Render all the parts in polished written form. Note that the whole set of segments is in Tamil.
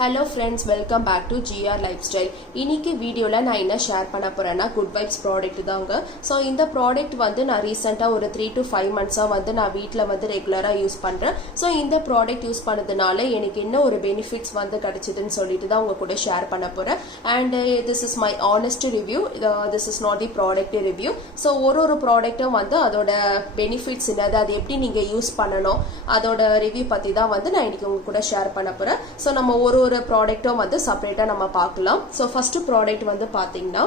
Hello friends, welcome back to GR Lifestyle. இன்னைக்கு வீடியோல நான் என்ன ஷேர் பண்ண போறேன்னா குட் வைப்ஸ் ப்ராடக்ட் தாங்க. ஸோ இந்த ப்ராடக்ட் வந்து நான் ரீசெண்டாக ஒரு 3 to 5 months வந்து நான் வீட்டில் வந்து ரெகுலராக யூஸ் பண்ணுறேன். ஸோ இந்த ப்ராடக்ட் யூஸ் பண்ணதுனால எனக்கு என்ன ஒரு பெனிஃபிட்ஸ் வந்து கிடைச்சதுன்னு சொல்லிட்டு தான் உங்க கூட ஷேர் பண்ண போறேன். And this is my honest review, this is not the product review. So ஒரு ப்ராடக்ட்டும் வந்து அதோட பெனிஃபிட்ஸ் என்னது, அது எப்படி நீங்க யூஸ் பண்ணணும், அதோட ரிவ்யூ பத்தி தான் வந்து நான் இன்னைக்கு உங்க கூட ஷேர் பண்ண போறேன். ஸோ நம்ம ஒரு ப்ராடக்ட்டும் வந்து செப்பரேட்டா நம்ம பார்க்கலாம். ஸோ ஃபர்ஸ்ட் ப்ராடக்ட் வந்து பாத்தீங்கன்னா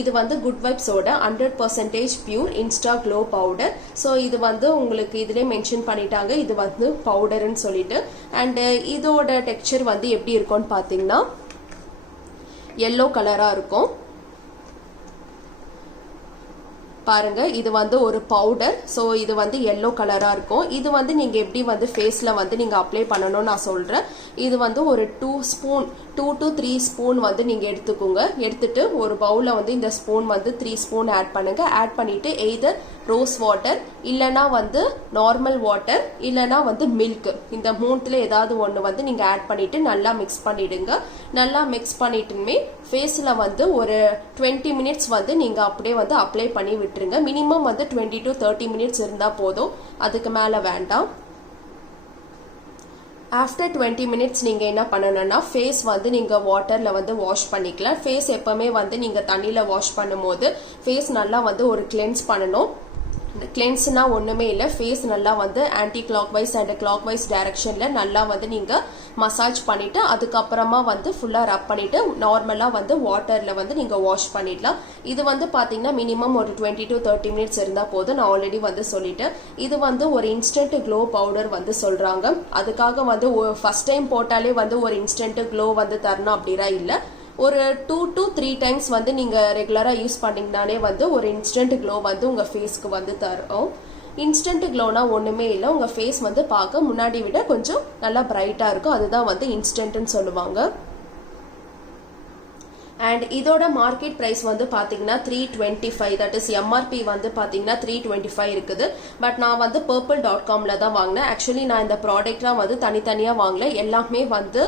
இது வந்து குட் வைப்ஸோட 100% pure Insta glow powder. So இது வந்து உங்களுக்கு இதுலேயே மென்ஷன் பண்ணிட்டாங்க, இது வந்து பவுடர்னு சொல்லிட்டு. அண்ட் இதோட டெக்ஸ்சர் வந்து எப்படி இருக்கும்னு பார்த்தீங்கன்னா எல்லோ கலரா இருக்கும் பாருங்க. இது வந்து ஒரு பவுடர். ஸோ இது வந்து எல்லோ கலரா இருக்கும். இது வந்து நீங்க எப்படி வந்து ஃபேஸ்ல வந்து நீங்க அப்ளை பண்ணணும்னு நான் சொல்றேன். இது வந்து ஒரு 2 to 3 ஸ்பூன் வந்து நீங்க எடுத்துக்கோங்க. எடுத்துட்டு ஒரு பவுல்ல வந்து இந்த ஸ்பூன் வந்து 3 ஸ்பூன் ஆட் பண்ணுங்க. ஆட் பண்ணிட்டு எய்தர் ரோஸ் வாட்டர் இல்லனா வந்து நார்மல் வாட்டர் இல்லனா வந்து மில்க், இந்த மூணுத்துல ஏதாவது ஒன்று வந்து நீங்க ஆட் பண்ணிட்டு நல்லா மிக்ஸ் பண்ணிடுங்க. நல்லா மிக்ஸ் பண்ணிட்டுமே ஃபேஸ்ல வந்து ஒரு 20 மினிட்ஸ் வந்து நீங்க அப்படியே வந்து அப்ளை பண்ணி விட்டுருங்க. மினிமம் வந்து 20 to 30 மினிட்ஸ் இருந்தா போதும், அதுக்கு மேல வேண்டாம். ஆஃப்டர் 20 மினிட்ஸ் நீங்க என்ன பண்ணணும்னா ஃபேஸ் வந்து நீங்க வாட்டர்ல வந்து வாஷ் பண்ணிக்கலாம். ஃபேஸ் எப்பவுமே வந்து நீங்க தண்ணியில வாஷ் பண்ணும்போது ஃபேஸ் நல்லா வந்து ஒரு கிளென்ஸ் பண்ணணும். கிளென்ஸ்னா ஒண்ணுமே இல்லை, ஃபேஸ் நல்லா வந்து anticlockwise and clockwise டைரக்ஷன்ல நல்லா வந்து நீங்க மசாஜ் பண்ணிட்டு அதுக்கப்புறமா வந்து ஃபுல்லா ரப் பண்ணிட்டு நார்மலா வந்து வாட்டர்ல வந்து நீங்க வாஷ் பண்ணிடலாம். இது வந்து பாத்தீங்கன்னா மினிமம் ஒரு 20 to 30 மினிட்ஸ் இருந்தா போதும். நான் ஆல்ரெடி வந்து சொல்லிட்டேன். இது வந்து ஒரு இன்ஸ்டன்ட் க்ளோ பவுடர் வந்து சொல்றாங்க. அதுக்காக வந்து ஃபர்ஸ்ட் டைம் போட்டாலே வந்து ஒரு இன்ஸ்டன்ட் க்ளோ வந்து தரணும் அப்படின்னா இல்லை. ஒரு 2 to 3 டைம்ஸ் வந்து நீங்க ரெகுலரா யூஸ் பண்ணீங்கனாலே வந்து ஒரு இன்ஸ்டன்ட் க்ளோ வந்து உங்க ஃபேஸ்க்கு வந்து தரும். இன்ஸ்டன்ட் க்ளோனா ஒண்ணுமே இல்லை, உங்க ஃபேஸ் வந்து பார்க்க முன்னாடி விட கொஞ்சம் நல்லா பிரைட்டா இருக்கும். அதுதான் வந்து இன்ஸ்டன்ட்னு சொல்லுவாங்க. அண்ட் இதோட மார்க்கெட் பிரைஸ் வந்து பாத்தீங்கன்னா 325, தட் இஸ் எம்ஆர்பி வந்து பாத்தீங்கன்னா 325 இருக்குது. பட் நான் வந்து purple.comல தான் வாங்கினேன். ஆக்சுவலி நான் இந்த ப்ராடக்ட்லாம் வந்து தனித்தனியா வாங்கல, எல்லாமே வந்து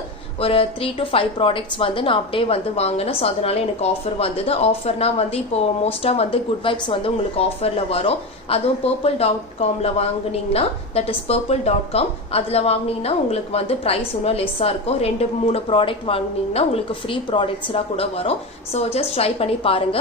ஒரு 3 to 5 ப்ராடக்ட்ஸ் வந்து நான் அப்படியே வந்து வாங்கினேன். ஸோ அதனால எனக்கு ஆஃபர் வந்தது. ஆஃபர்னா வந்து இப்போ மோஸ்டா வந்து குட் வைப்ஸ் வந்து உங்களுக்கு ஆஃபர்ல வரும். அதுவும் purple.comல வாங்குனீங்கன்னா, தட் இஸ் purple.com, அதுல வாங்கினீங்கன்னா உங்களுக்கு வந்து பிரைஸ் இன்னும் லெஸ்ஸா இருக்கும். 2-3 ப்ராடக்ட் வாங்கினீங்கன்னா உங்களுக்கு ஃப்ரீ ப்ராடக்ட்ஸ்லாம் கூட வரும். ஸோ ஜஸ்ட் ட்ரை பண்ணி பாருங்க.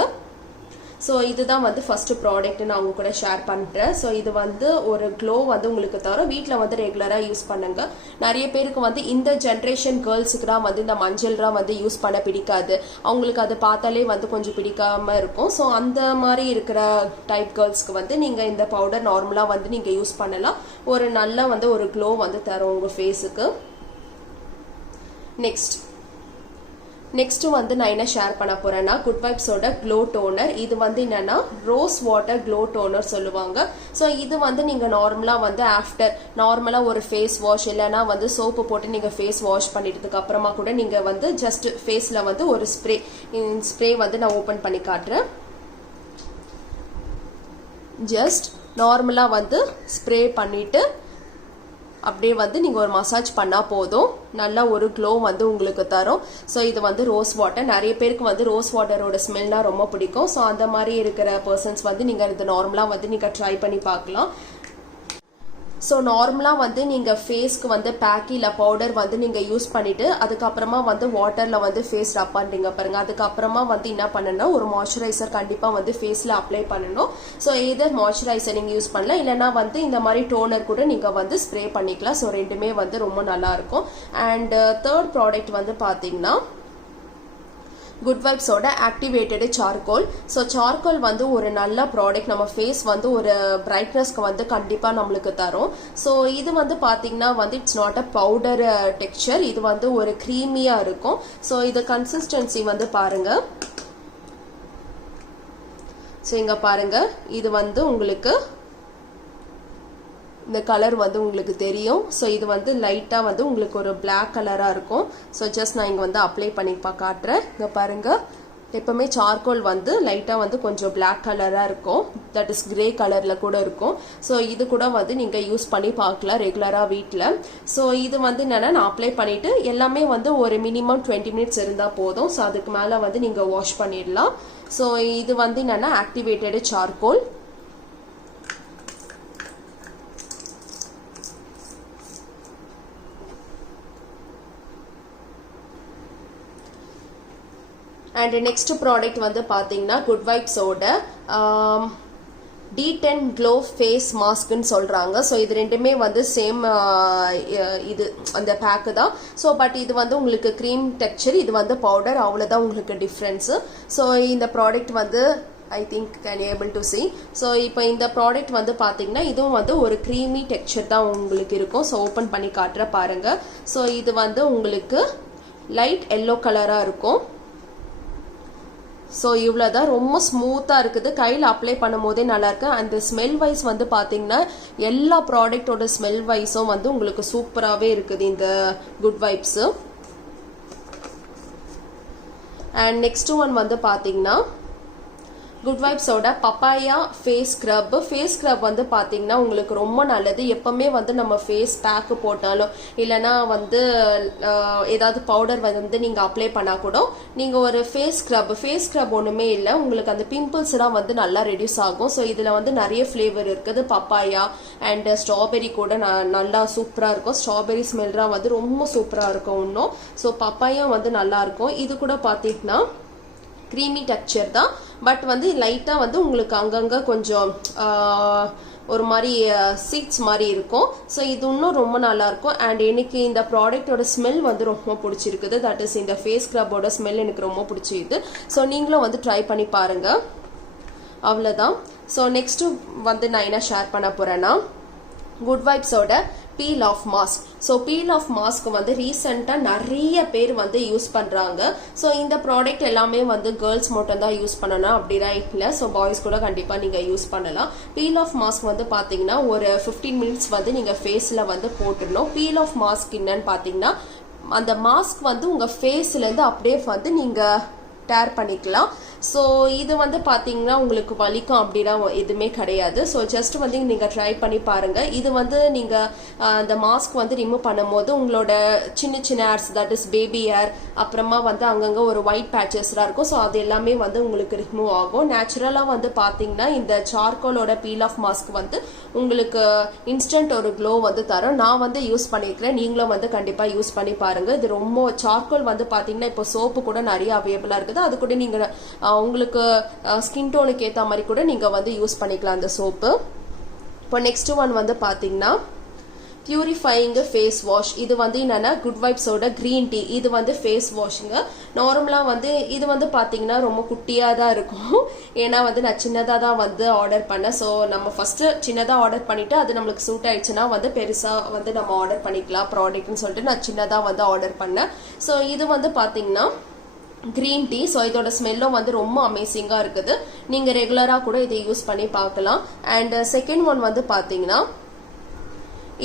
ஸோ இதுதான் வந்து ஃபர்ஸ்ட் ப்ராடக்ட் நான் உங்க கூட ஷேர் பண்றேன். ஸோ இது வந்து ஒரு க்ளோ வந்து உங்களுக்கு தரும். வீட்டில் வந்து ரெகுலரா யூஸ் பண்ணுங்க. நிறைய பேருக்கு வந்து இந்த ஜென்ரேஷன் கேர்ள்ஸுக்கு தான் வந்து இந்த மஞ்சள்லாம் வந்து யூஸ் பண்ண பிடிக்காது. அவங்களுக்கு அது பார்த்தாலே வந்து கொஞ்சம் பிடிக்காம இருக்கும். ஸோ அந்த மாதிரி இருக்கிற டைப் கேர்ள்ஸ்க்கு வந்து நீங்க இந்த பவுடர் நார்மலா வந்து நீங்க யூஸ் பண்ணலாம். ஒரு நல்ல வந்து ஒரு க்ளோ வந்து தரும் உங்க ஃபேஸுக்கு. நெக்ஸ்ட் வந்து நான் என்ன ஷேர் பண்ண போறேன்னா குட் வைப்ஸோட க்ளோ டோனர். இது வந்து என்னன்னா ரோஸ் வாட்டர் க்ளோ டோனர் சொல்லுவாங்க. ஸோ இது வந்து நீங்க நார்மலா வந்து ஆஃப்டர் நார்மலா ஒரு ஃபேஸ் வாஷ் இல்லைன்னா வந்து சோப்பு போட்டு நீங்க ஃபேஸ் வாஷ் பண்ணிட்டதுக்கு அப்புறமா கூட நீங்க வந்து ஜஸ்ட் ஃபேஸ்ல வந்து ஒரு ஸ்ப்ரே வந்து நான் ஓபன் பண்ணி காட்டுறேன். ஜஸ்ட் நார்மலா வந்து ஸ்ப்ரே பண்ணிட்டு அப்படியே வந்து நீங்க ஒரு மசாஜ் பண்ணா போதும், நல்ல ஒரு க்ளோ வந்து உங்களுக்கு தரும். ஸோ இது வந்து ரோஸ் வாட்டர். நிறைய பேருக்கு வந்து ரோஸ் வாட்டரோட ஸ்மெல்னா ரொம்ப பிடிக்கும். ஸோ அந்த மாதிரி இருக்கிற பர்சன்ஸ் வந்து நீங்க இது நார்மலா வந்து நீங்க ட்ரை பண்ணி பார்க்கலாம். ஸோ நார்மலா வந்து நீங்க ஃபேஸ்க்கு வந்து பேக் இல்ல பவுடர் வந்து நீங்க யூஸ் பண்ணிட்டு அதுக்கப்புறமா வந்து வாட்டர்ல வந்து ஃபேஸ் ரப் பண்றீங்க பாருங்க. அதுக்கப்புறமா வந்து என்ன பண்ணணும், ஒரு மாய்ஸ்சரைசர் கண்டிப்பா வந்து ஃபேஸ்ல அப்ளை பண்ணணும். ஸோ எதர் மாய்ஸ்சரைசர் நீங்க யூஸ் பண்ணலாம், இல்லைன்னா வந்து இந்த மாதிரி டோனர் கூட நீங்க வந்து ஸ்ப்ரே பண்ணிக்கலாம். ஸோ ரெண்டுமே வந்து ரொம்ப நல்லா இருக்கும். அண்ட் தேர்ட் ப்ராடக்ட் வந்து பாத்தீங்கன்னா குட் வைப்ஸோட ஆக்டிவேட்டட் சார்கோல். ஸோ சார்கோல் வந்து ஒரு நல்ல ப்ராடக்ட். நம்ம ஃபேஸ் வந்து ஒரு பிரைட்னஸ்க்கு வந்து கண்டிப்பா நம்மளுக்கு தரும். ஸோ இது வந்து பாத்தீங்கன்னா வந்து it's not a powder texture, இது வந்து ஒரு கிரீமியா இருக்கும். ஸோ இது கன்சிஸ்டன்சி வந்து பாருங்க. ஸோ இங்க பாருங்க, இது வந்து உங்களுக்கு இந்த கலர் வந்து உங்களுக்கு தெரியும். ஸோ இது வந்து லைட்டா வந்து உங்களுக்கு ஒரு பிளாக் கலரா இருக்கும். ஸோ ஜஸ்ட் நான் இங்க வந்து அப்ளை பண்ணி காட்டுறேன். இங்க பாருங்க, எப்பவுமே சார்கோல் வந்து லைட்டாக வந்து கொஞ்சம் பிளாக் கலராக இருக்கும், தட் இஸ் கிரே கலரில் கூட இருக்கும். ஸோ இது கூட வந்து நீங்கள் யூஸ் பண்ணி பார்க்கலாம் ரெகுலராக வீட்டில். ஸோ இது வந்து என்னென்னா நான் அப்ளை பண்ணிவிட்டு எல்லாமே வந்து ஒரு மினிமம் 20 மினிட்ஸ் இருந்தால் போதும். ஸோ அதுக்கு மேலே வந்து நீங்கள் வாஷ் பண்ணிடலாம். ஸோ இது வந்து என்னென்னா activated charcoal. And next product வந்து பார்த்தீங்கன்னா குட் வைப்ஸோட D10 க்ளோ ஃபேஸ் மாஸ்க்னு சொல்கிறாங்க. ஸோ இது ரெண்டுமே வந்து சேம் இது அந்த பேக்கு தான். ஸோ பட் இது வந்து உங்களுக்கு க்ரீம் டெக்ஸ்சர், இது வந்து பவுடர், அவ்வளோதான் உங்களுக்கு டிஃப்ரென்ஸு. ஸோ இந்த ப்ராடக்ட் வந்து I think can able to C. So இப்போ இந்த ப்ராடக்ட் வந்து பார்த்தீங்கன்னா இதுவும் வந்து ஒரு க்ரீமி டெக்ஸ்சர் தான் உங்களுக்கு இருக்கும். ஸோ ஓப்பன் பண்ணி காட்டுற பாருங்கள். ஸோ இது வந்து உங்களுக்கு லைட் எல்லோ கலராக இருக்கும். ஸோ இவ்வளோதான், ரொம்ப ஸ்மூத்தாக இருக்குது, கையில் அப்ளை பண்ணும் போதே நல்லாயிருக்கு. அண்ட் ஸ்மெல் வைஸ் வந்து பார்த்தீங்கன்னா எல்லா ப்ராடக்டோட ஸ்மெல் வைஸும் வந்து உங்களுக்கு சூப்பராகவே இருக்குது இந்த good vibes. And next one வந்து பார்த்தீங்கன்னா குட் வைப்ஸோட பப்பாயா ஃபேஸ் ஸ்க்ரப் வந்து பார்த்தீங்கன்னா உங்களுக்கு ரொம்ப நல்லது. எப்பவுமே வந்து நம்ம ஃபேஸ் பேக்கு போட்டாலும் இல்லைனா வந்து ஏதாவது பவுடர் வந்து நீங்கள் அப்ளை பண்ணால் கூட நீங்கள் ஒரு ஃபேஸ் ஸ்க்ரப் ஒன்றுமே இல்லை, உங்களுக்கு அந்த பிம்பிள்ஸ்லாம் வந்து நல்லா ரெடியூஸ் ஆகும். ஸோ இதில் வந்து நிறைய ஃப்ளேவர் இருக்குது, பப்பாயா அண்ட் ஸ்ட்ராபெரி கூட நல்லா சூப்பராக இருக்கும். ஸ்ட்ராபெரி ஸ்மெல்லாம் வந்து ரொம்ப சூப்பராக இருக்கும் இன்னும். ஸோ பப்பாயா வந்து நல்லா இருக்கும். இது கூட பார்த்தீங்கன்னா க்ரீமி டெக்ஸ்சர் தான், பட் வந்து லைட்டாக வந்து உங்களுக்கு அங்கங்கே கொஞ்சம் ஒரு மாதிரி சீட்ஸ் மாதிரி இருக்கும். ஸோ இது இன்னும் ரொம்ப நல்லா இருக்கும். அண்ட் எனக்கு இந்த ப்ராடக்டோட ஸ்மெல் வந்து ரொம்ப பிடிச்சிருக்குது, தட் இஸ் இந்த ஃபேஸ் ஸ்க்ரப்போட ஸ்மெல் எனக்கு ரொம்ப பிடிச்சிருக்கு. ஸோ நீங்களும் வந்து ட்ரை பண்ணி பாருங்கள். அவ்வளோதான். ஸோ நெக்ஸ்ட்டு வந்து நான் என்ன ஷேர் பண்ண போகிறேன்னா குட் வைப்ஸோட peel off mask. So peel off mask வந்து ரீசெண்டாக நிறைய பேர் வந்து யூஸ் பண்ணுறாங்க. ஸோ இந்த ப்ராடக்ட் எல்லாமே வந்து கேர்ள்ஸ் மட்டும் தான் யூஸ் பண்ணணும் அப்படிலாம் இல்லை. ஸோ பாய்ஸ் கூட கண்டிப்பாக நீங்கள் யூஸ் பண்ணலாம். பீல் ஆஃப் மாஸ்க் வந்து பார்த்தீங்கன்னா ஒரு 15 மினிட்ஸ் வந்து நீங்கள் ஃபேஸில் வந்து போட்டுடணும். பீல் ஆஃப் மாஸ்க் என்னன்னு பார்த்தீங்கன்னா அந்த மாஸ்க் வந்து உங்கள் ஃபேஸ்லேருந்து அப்படியே வந்து நீங்கள் டேர் பண்ணிக்கலாம். ஸோ இது வந்து பார்த்தீங்கன்னா உங்களுக்கு வலிக்கும் அப்படிலாம் எதுவுமே கிடையாது. ஸோ ஜஸ்ட் வந்து நீங்கள் ட்ரை பண்ணி பாருங்கள். இது வந்து நீங்கள் அந்த மாஸ்க் வந்து ரிமூவ் பண்ணும்போது உங்களோட சின்ன சின்ன hairs, that is baby hair, அப்புறமா வந்து அங்கங்கே ஒரு ஒயிட் பேச்சஸ்லாம் இருக்கும். ஸோ அது எல்லாமே வந்து உங்களுக்கு ரிமூவ் ஆகும். நேச்சுரலாக வந்து பார்த்தீங்கன்னா இந்த சார்கோலோட பீல் ஆஃப் மாஸ்க் வந்து உங்களுக்கு இன்ஸ்டன்ட் ஒரு க்ளோ வந்து தரும். நான் வந்து யூஸ் பண்ணியிருக்கிறேன், நீங்களும் வந்து கண்டிப்பாக யூஸ் பண்ணி பாருங்கள். இது ரொம்ப சார்கோல் வந்து பார்த்தீங்கன்னா இப்போ சோப்பு கூட நிறைய அவைலபிளாக இருக்குது. அது கூட நீங்கள் உங்களுக்கு ஸ்கின் டோனுக்கு ஏற்ற மாதிரி கூட நீங்கள் வந்து யூஸ் பண்ணிக்கலாம் அந்த சோப்பு. இப்போ நெக்ஸ்ட் ஒன் வந்து பார்த்தீங்கன்னா பியூரிஃபையிங் ஃபேஸ் வாஷ். இது வந்து என்னன்னா குட் வைப்ஸோட க்ரீன் டீ. இது வந்து ஃபேஸ் வாஷுங்க. நார்மலாக வந்து இது வந்து பார்த்தீங்கன்னா ரொம்ப குட்டியாக தான் இருக்கும். ஏன்னா வந்து நான் சின்னதாக தான் வந்து ஆர்டர் பண்ணேன். ஸோ நம்ம ஃபஸ்ட்டு சின்னதாக ஆர்டர் பண்ணிவிட்டு அது நம்மளுக்கு சூட் ஆயிடுச்சுன்னா வந்து பெருசாக வந்து நம்ம ஆர்டர் பண்ணிக்கலாம் ப்ராடக்ட்னு சொல்லிட்டு நான் சின்னதாக வந்து ஆர்டர் பண்ணேன். ஸோ இது வந்து பார்த்தீங்கன்னா க்ரீன் டீ. ஸோ இதோட ஸ்மெல்லும் வந்து ரொம்ப அமேசிங்காக இருக்குது. நீங்கள் ரெகுலராக கூட இதை யூஸ் பண்ணி பார்க்கலாம். அண்ட் செகண்ட் ஒன் வந்து பார்த்தீங்கன்னா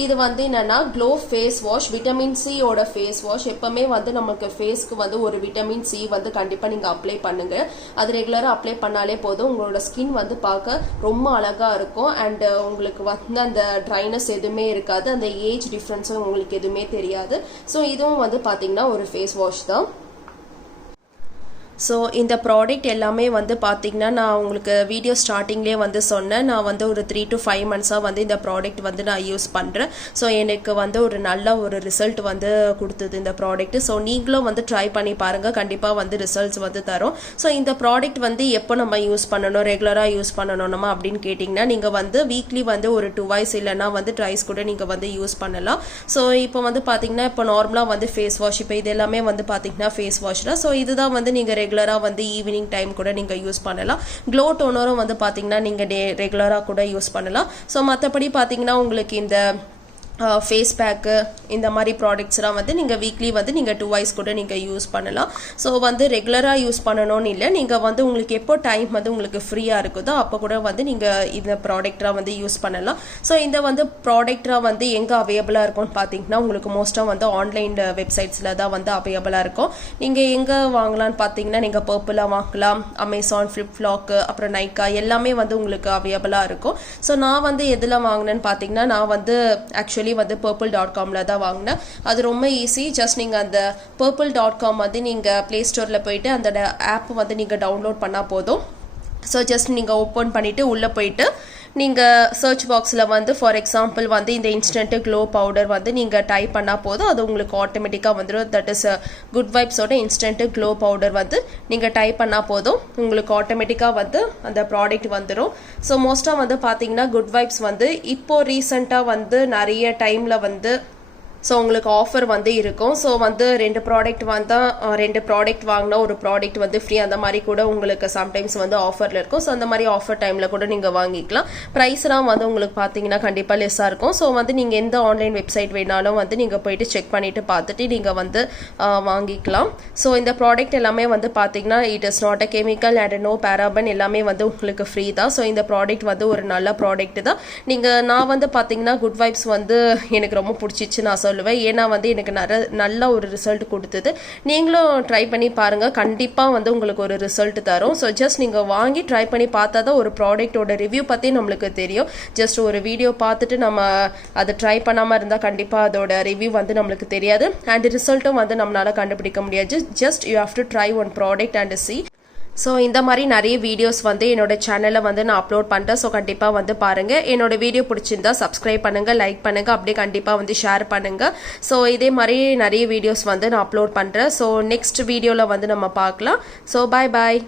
இது வந்து என்னன்னா க்ளோ ஃபேஸ் வாஷ், விட்டமின் சியோட ஃபேஸ் வாஷ். எப்பவுமே வந்து நமக்கு ஃபேஸ்க்கு வந்து ஒரு விட்டமின் சி வந்து கண்டிப்பாக நீங்கள் அப்ளை பண்ணுங்க. அது ரெகுலராக அப்ளை பண்ணாலே போதும், உங்களோட ஸ்கின் வந்து பார்க்க ரொம்ப அழகாக இருக்கும். அண்ட் உங்களுக்கு வந்து அந்த ட்ரைனஸ் எதுவுமே இருக்காது, அந்த ஏஜ் டிஃப்ரென்ஸும் உங்களுக்கு எதுவுமே தெரியாது. ஸோ இதுவும் வந்து பார்த்தீங்கன்னா ஒரு ஃபேஸ் வாஷ் தான். ஸோ இந்த ப்ராடக்ட் எல்லாமே வந்து பார்த்திங்கன்னா நான் உங்களுக்கு வீடியோ ஸ்டார்டிங்லேயே வந்து சொன்னேன், நான் வந்து ஒரு 3 to 5 மந்த்ஸாக வந்து இந்த ப்ராடக்ட் வந்து நான் யூஸ் பண்ணுறேன். ஸோ எனக்கு வந்து ஒரு நல்ல ஒரு ரிசல்ட் வந்து கொடுத்தது இந்த ப்ராடக்ட். ஸோ நீங்களும் வந்து ட்ரை பண்ணி பாருங்கள், கண்டிப்பாக வந்து ரிசல்ட்ஸ் வந்து தரும். ஸோ இந்த ப்ராடக்ட் வந்து எப்போ நம்ம யூஸ் பண்ணணும், ரெகுலராக யூஸ் பண்ணணும் நம்ம அப்படின்னு கேட்டிங்கன்னா நீங்கள் வந்து வீக்லி வந்து ஒரு 2 வைஸ் இல்லைனா வந்து ட்ரைஸ் கூட நீங்கள் வந்து யூஸ் பண்ணலாம். ஸோ இப்போ வந்து பார்த்திங்கன்னா இப்போ நார்மலாக வந்து ஃபேஸ் வாஷ், இப்போ இது எல்லாமே வந்து பார்த்திங்கன்னா ஃபேஸ் வாஷ் தான். ஸோ இதுதான் வந்து நீங்கள் ரெகுலராக வந்து ஈவினிங் டைம் கூட நீங்கள் யூஸ் பண்ணலாம். க்ளோ டோனரும் வந்து பார்த்தீங்கன்னா நீங்கள் ரெகுலராக கூட யூஸ் பண்ணலாம். ஸோ மற்றபடி பார்த்தீங்கன்னா உங்களுக்கு இந்த ஃபேஸ் பேக்கு இந்த மாதிரி ப்ராடக்ட்ஸ்லாம் வந்து நீங்கள் வீக்லி வந்து நீங்கள் 2 வைஸ் கூட நீங்கள் யூஸ் பண்ணலாம். ஸோ வந்து ரெகுலராக யூஸ் பண்ணணும்னு இல்லை, நீங்கள் வந்து உங்களுக்கு எப்போ டைம் வந்து உங்களுக்கு ஃப்ரீயாக இருக்குதோ அப்போ கூட வந்து நீங்கள் இந்த ப்ராடக்டாக வந்து யூஸ் பண்ணலாம். ஸோ இந்த வந்து ப்ராடக்டாக வந்து எங்கே அவைலபிளாக இருக்கும்னு பார்த்தீங்கன்னா உங்களுக்கு மோஸ்ட்டாக வந்து ஆன்லைன் வெப்சைட்ஸில் தான் வந்து அவைலபிளாக இருக்கும். நீங்கள் எங்கே வாங்கலான்னு பார்த்தீங்கன்னா நீங்கள் பர்பிளாக வாங்கலாம், அமேசான், ஃப்ளிப்ஃப்ளாக்கு, அப்புறம் நைக்கா எல்லாமே வந்து உங்களுக்கு அவைலபிளாக இருக்கும். ஸோ நான் வந்து எதில் வாங்கினேன்னு பார்த்தீங்கன்னா நான் வந்து ஆக்சுவலி வந்து purple.comல தான் வாங்கினேன். அது ரொம்ப ஈஸி. ஜஸ்ட் நீங்கள் அந்த purple.com வந்து நீங்கள் ப்ளே ஸ்டோரில் போயிட்டு அந்த ஆப் வந்து நீங்கள் டவுன்லோட் பண்ணால் போதும். ஸோ ஜஸ்ட் நீங்கள் ஓப்பன் பண்ணிவிட்டு உள்ளே போயிட்டு நீங்கள் சர்ச் பாக்ஸில் வந்து ஃபார் எக்ஸாம்பிள் வந்து இந்த இன்ஸ்டன்ட் க்ளோ பவுடர் வந்து நீங்கள் டைப் பண்ணால் போதும், அது உங்களுக்கு ஆட்டோமேட்டிக்காக வந்துடும். தட் இஸ் குட் வைப்ஸோட இன்ஸ்டன்ட் க்ளோ பவுடர் வந்து நீங்கள் டைப் பண்ணால் போதும், உங்களுக்கு ஆட்டோமேட்டிக்காக வந்து அந்த ப்ராடக்ட் வந்துடும். ஸோ மோஸ்ட்டாக வந்து பார்த்தீங்கன்னா குட் வைப்ஸ் வந்து இப்போது ரீசெண்டாக வந்து நிறைய டைமில் வந்து ஸோ உங்களுக்கு ஆஃபர் வந்து இருக்கும். ஸோ வந்து 2 ப்ராடக்ட் வந்தால் 2 ப்ராடக்ட் வாங்கினா ஒரு ப்ராடக்ட் வந்து ஃப்ரீ, அந்த மாதிரி கூட உங்களுக்கு சம்டைம்ஸ் வந்து ஆஃபரில் இருக்கும். ஸோ அந்த மாதிரி ஆஃபர் டைமில் கூட நீங்கள் வாங்கிக்கலாம். ப்ரைஸ்லாம் வந்து உங்களுக்கு பார்த்தீங்கன்னா கண்டிப்பாக லெஸ்ஸாக இருக்கும். ஸோ வந்து நீங்கள் எந்த ஆன்லைன் வெப்சைட் வேணாலும் வந்து நீங்கள் போயிட்டு செக் பண்ணிவிட்டு பார்த்துட்டு நீங்கள் வந்து வாங்கிக்கலாம். ஸோ இந்த ப்ராடக்ட் எல்லாமே வந்து பார்த்தீங்கன்னா it is not a chemical and no paraben, எல்லாமே வந்து உங்களுக்கு ஃப்ரீ தான். ஸோ இந்த ப்ராடக்ட் வந்து ஒரு நல்ல ப்ராடக்ட் தான். நான் வந்து பார்த்தீங்கன்னா குட் வைப்ஸ் வந்து எனக்கு ரொம்ப பிடிச்சிச்சு நான் சொல்லுவேன். ஏன்னா வந்து எனக்கு நல்ல ஒரு ரிசல்ட் கொடுத்தது. நீங்களும் ட்ரை பண்ணி பாருங்க, கண்டிப்பா வந்து உங்களுக்கு ஒரு ரிசல்ட் தரும். ஸோ ஜஸ்ட் நீங்க வாங்கி ட்ரை பண்ணி பார்த்தா தான் ஒரு ப்ராடக்டோட ரிவ்யூ பத்தி நம்மளுக்கு தெரியும். ஜஸ்ட் ஒரு வீடியோ பார்த்துட்டு நம்ம அதை ட்ரை பண்ணாம இருந்தா கண்டிப்பா அதோட ரிவ்யூ வந்து நம்மளுக்கு தெரியாது அண்ட் ரிசல்ட்டும் வந்து நம்மளால கண்டுபிடிக்க முடியாது. Just you have to try one product and see. So இந்த மாதிரி நிறைய வீடியோஸ் வந்து என்னோட சேனலில் வந்து நான் அப்லோட் பண்ணுறேன். ஸோ கண்டிப்பாக வந்து பாருங்கள். என்னோட வீடியோ பிடிச்சிருந்தா சப்ஸ்கிரைப் பண்ணுங்கள், லைக் பண்ணுங்கள், அப்படியே கண்டிப்பாக வந்து ஷேர் பண்ணுங்கள். ஸோ இதே மாதிரி நிறைய வீடியோஸ் வந்து நான் அப்லோட் பண்ணுறேன். ஸோ நெக்ஸ்ட் வீடியோவில் வந்து நம்ம பார்க்கலாம். ஸோ பாய் பாய்.